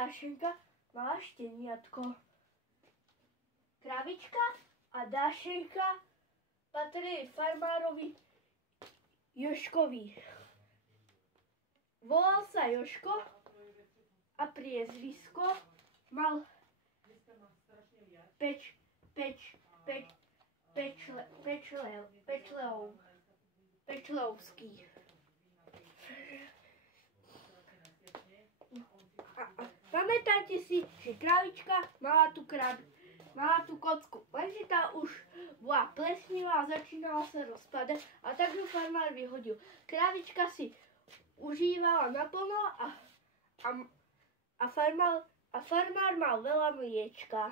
Dášenka mala šteniatko. Kravička a Dášenka patrili farmárovi Jožkovi. Volal sa Jožko a priezvisko mal Pečleovský. Pamätáte si, že kravička mala tú kocku, lenže tá už bola plesnivá a začínala sa rozpadať a tak ju farmár vyhodil. Kravička si užívala naplno a farmár mal veľa mliečka.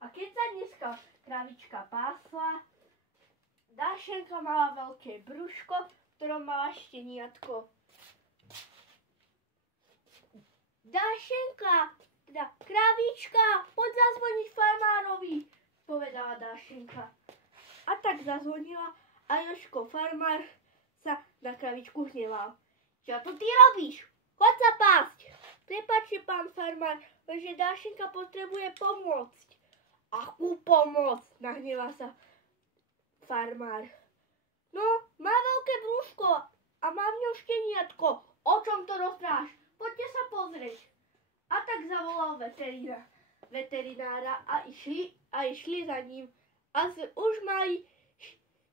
A keď sa dneska kravička pásla, Dášenka mala veľké brúško, v ktorom mala šteniatko. Dášenka, teda kravička, poď zazvoniť farmárovi, povedala Dášenka. A tak zazvonila a Jožko farmár sa na kravičku hneval. Čo to ty robíš? Choď sa pásť. Prepáčte, pán farmár, že Dášenka potrebuje pomôcť. Akú pomoc? Nahnevá sa farmár. No, má veľké brúško a má v ňom šteniatko. O čom to rozprávaš? Poďte sa pozrieť. A tak zavolal veterinára a išli za ním. A už mali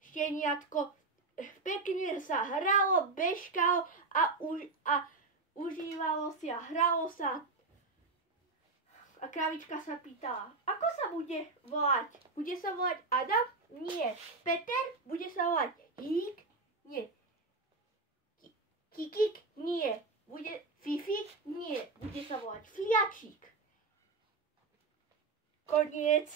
šteniatko. Pekne sa hralo, bežkalo a užívalo si a hralo sa. A kravička sa pýtala, ako sa bude volať? Bude sa volať Adam? Nie. Peter? Bude sa volať Hík? Nie. Kikik? Nie. Bude Fifik? Nie. Bude sa volať Fliačík. Koniec.